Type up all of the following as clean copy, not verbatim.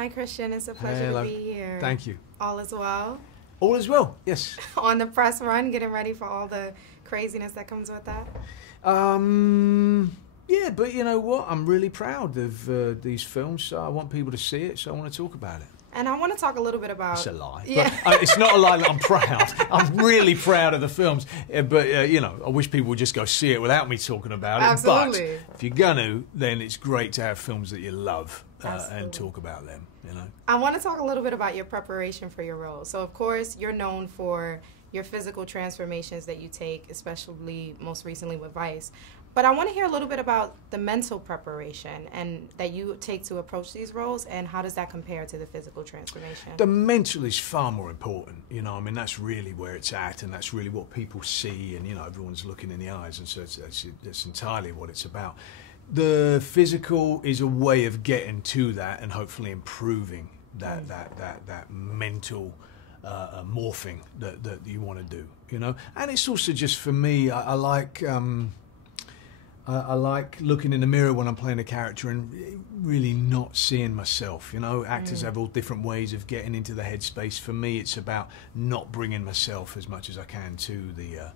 Hi, Christian. It's a pleasure Hello. to be here. Thank you. All is well? All is well, yes. On the press run, getting ready for all the craziness that comes with that? Yeah, but you know what? I'm really proud of these films, so I want people to see it, so I want to talk about it. And I want to talk a little bit about... It's a lie. Yeah. But, it's not a lie that I'm proud. I'm really proud of the films. But, you know, I wish people would just go see it without me talking about it. Absolutely. But if you're going to, then it's great to have films that you love and talk about them, you know. I want to talk a little bit about your preparation for your role. So, of course, you're known for your physical transformations that you take, especially most recently with Vice. But I want to hear a little bit about the mental preparation and that you take to approach these roles, and how does that compare to the physical transformation? The mental is far more important, you know. I mean, that's really where it's at, and that's really what people see, and you know, everyone's looking in the eyes, and so that's entirely what it's about. The physical is a way of getting to that and hopefully improving that mental morphing that you want to do, you know. And it's also just for me, I like looking in the mirror when I'm playing a character and really not seeing myself. You know, actors have all different ways of getting into the headspace. For me, it's about not bringing myself as much as I can to the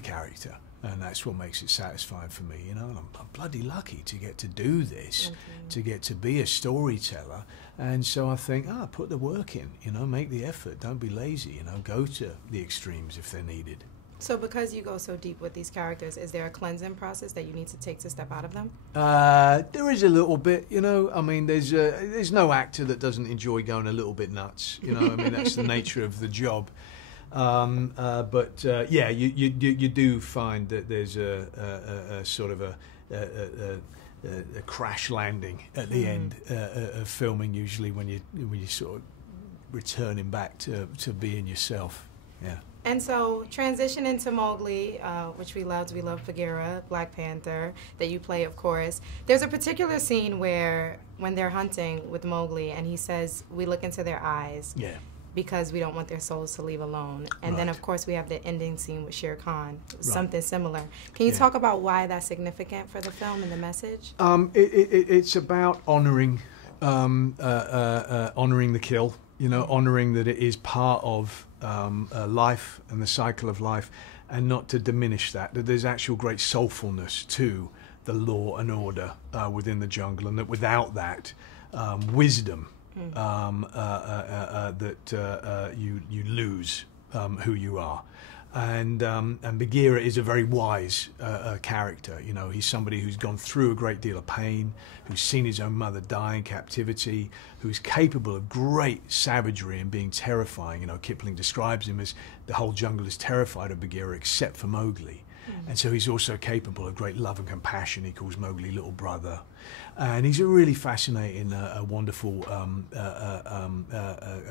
character, and that's what makes it satisfying for me. You know, and I'm bloody lucky to get to do this, to get to be a storyteller. And so I think, put the work in. You know, make the effort. Don't be lazy. You know, go to the extremes if they're needed. So because you go so deep with these characters, is there a cleansing process that you need to take to step out of them? There is a little bit, you know. I mean, there's no actor that doesn't enjoy going a little bit nuts, you know. I mean, that's the nature of the job. But yeah, you do find that there's a sort of a crash landing at the end of filming, usually when you sort of returning back to being yourself. Yeah. And so, transitioning to Mowgli, which we love Bagheera, Black Panther, that you play, of course. There's a particular scene where, when they're hunting with Mowgli, and he says, we look into their eyes because we don't want their souls to leave alone. And then, of course, we have the ending scene with Shere Khan, something similar. Can you talk about why that's significant for the film and the message? It's about honoring the kill, you know, honoring that it is part of life and the cycle of life, and not to diminish that there's actual great soulfulness to the law and order within the jungle, and that without that wisdom that you lose who you are. And Bagheera is a very wise character. You know, he's somebody who's gone through a great deal of pain, who's seen his own mother die in captivity, who's capable of great savagery and being terrifying. You know, Kipling describes him as the whole jungle is terrified of Bagheera except for Mowgli. And so he's also capable of great love and compassion. He calls Mowgli little brother. And he's a really fascinating, wonderful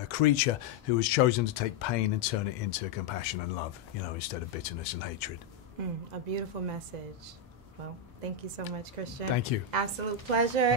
creature who has chosen to take pain and turn it into compassion and love, you know, instead of bitterness and hatred. A beautiful message. Well, thank you so much, Christian. Thank you. Absolute pleasure.